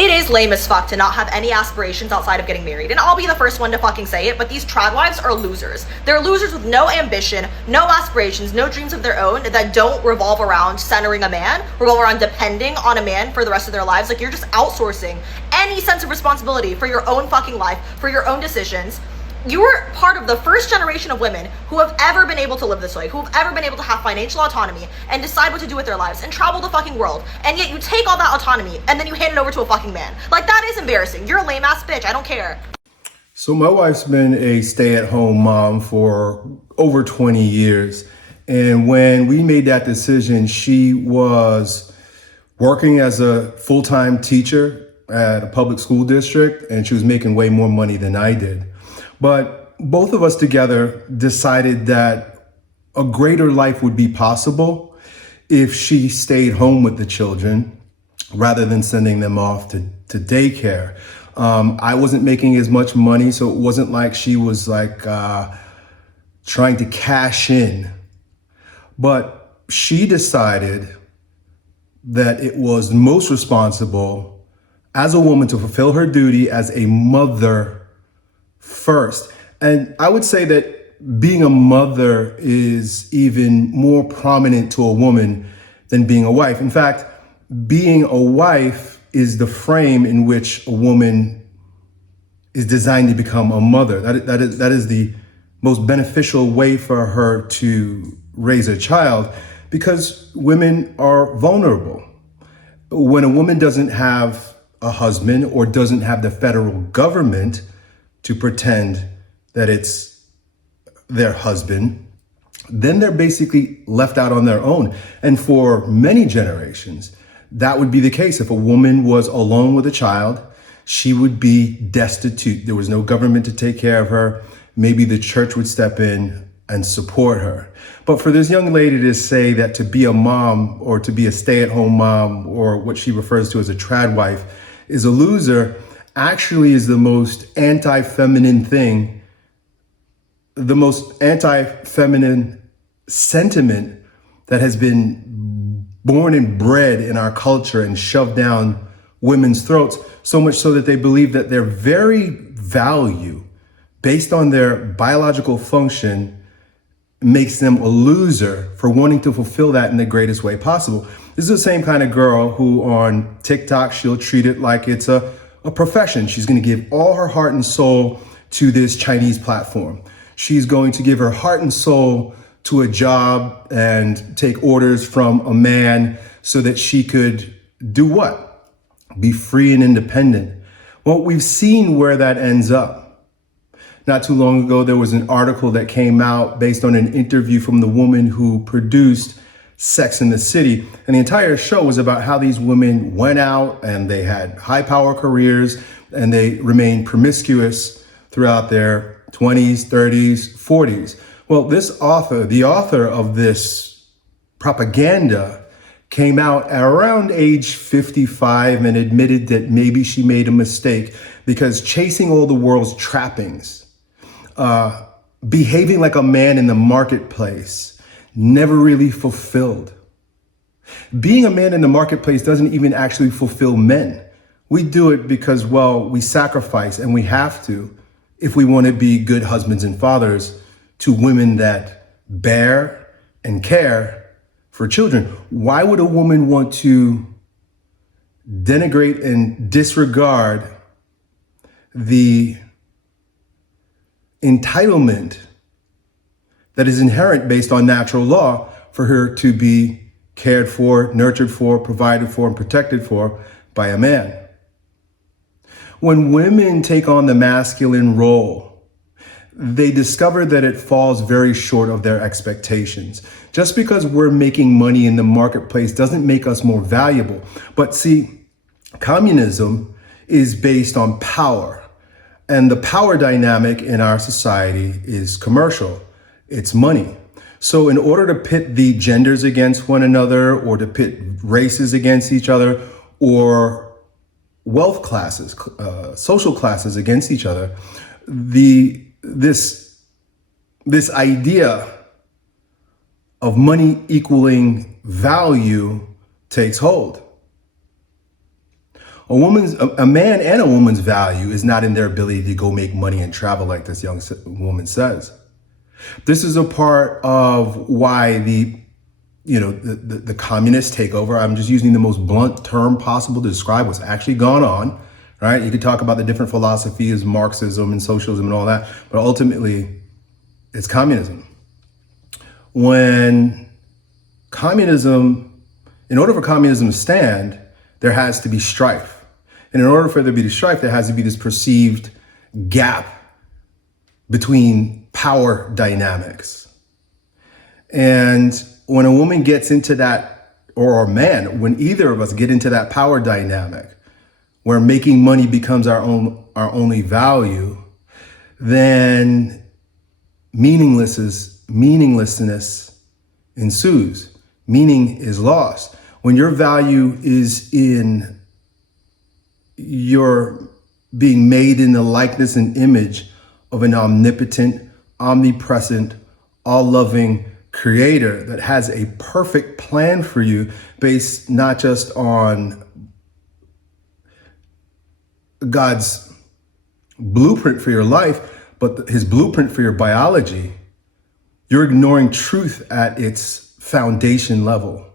It is lame as fuck to not have any aspirations outside of getting married. And I'll be the first one to fucking say it, but these trad wives are losers. They're losers with no ambition, no aspirations, no dreams of their own that don't revolve around centering a man, revolve around depending on a man for the rest of their lives. Like, you're just outsourcing any sense of responsibility for your own fucking life, for your own decisions. You are part of the first generation of women who have ever been able to live this way, who have ever been able to have financial autonomy and decide what to do with their lives and travel the fucking world. And yet you take all that autonomy and then you hand it over to a fucking man. Like, that is embarrassing. You're a lame ass bitch. I don't care. So my wife's been a stay-at-home mom for over 20 years. And when we made that decision, she was working as a full-time teacher at a public school district, and she was making way more money than I did. But both of us together decided that a greater life would be possible if she stayed home with the children rather than sending them off to daycare. I wasn't making as much money, so it wasn't like she was trying to cash in. But she decided that it was most responsible as a woman to fulfill her duty as a mother first. And I would say that being a mother is even more prominent to a woman than being a wife. In fact, being a wife is the frame in which a woman is designed to become a mother. That is the most beneficial way for her to raise a child, because women are vulnerable. When a woman doesn't have a husband or doesn't have the federal government to pretend that it's their husband, then they're basically left out on their own. And for many generations, that would be the case. If a woman was alone with a child, she would be destitute. There was no government to take care of her. Maybe the church would step in and support her. But for this young lady to say that to be a mom or to be a stay-at-home mom, or what she refers to as a trad wife, is a loser, actually is the most anti-feminine thing, the most anti-feminine sentiment that has been born and bred in our culture and shoved down women's throats, so much so that they believe that their very value, based on their biological function, makes them a loser for wanting to fulfill that in the greatest way possible. This is the same kind of girl who on TikTok, she'll treat it like it's a profession. She's going to give all her heart and soul to this Chinese platform. She's going to give her heart and soul to a job and take orders from a man so that she could do what? Be free and independent. Well, we've seen where that ends up. Not too long ago, there was an article that came out based on an interview from the woman who produced Sex and the City. And the entire show was about how these women went out and they had high power careers and they remained promiscuous throughout their 20s, 30s, 40s. Well, this author, the author of this propaganda, came out around age 55 and admitted that maybe she made a mistake because chasing all the world's trappings, behaving like a man in the marketplace, never really fulfilled. Being a man in the marketplace doesn't even actually fulfill men. We do it because, well, we sacrifice, and we have to if we want to be good husbands and fathers to women that bear and care for children. Why would a woman want to denigrate and disregard the entitlement that is inherent based on natural law for her to be cared for, nurtured for, provided for, and protected for by a man? When women take on the masculine role, they discover that it falls very short of their expectations. Just because we're making money in the marketplace doesn't make us more valuable. But see, communism is based on power. And the power dynamic in our society is commercial. It's money. So in order to pit the genders against one another, or to pit races against each other, or wealth classes, social classes against each other, this idea of money equaling value takes hold. A man and a woman's value is not in their ability to go make money and travel like this young woman says. This is a part of why the communist takeover, I'm just using the most blunt term possible to describe what's actually gone on, right? You could talk about the different philosophies, Marxism and socialism and all that, but ultimately it's communism. In order for communism to stand, there has to be strife. And in order for there to be strife, there has to be this perceived gap between power dynamics. And when a woman gets into that, or a man, when either of us get into that power dynamic, where making money becomes our only value, then meaninglessness ensues. Meaning is lost. When your value is in your being made in the likeness and image of an omnipotent, omnipresent, all-loving creator that has a perfect plan for you based not just on God's blueprint for your life, but his blueprint for your biology, you're ignoring truth at its foundation level.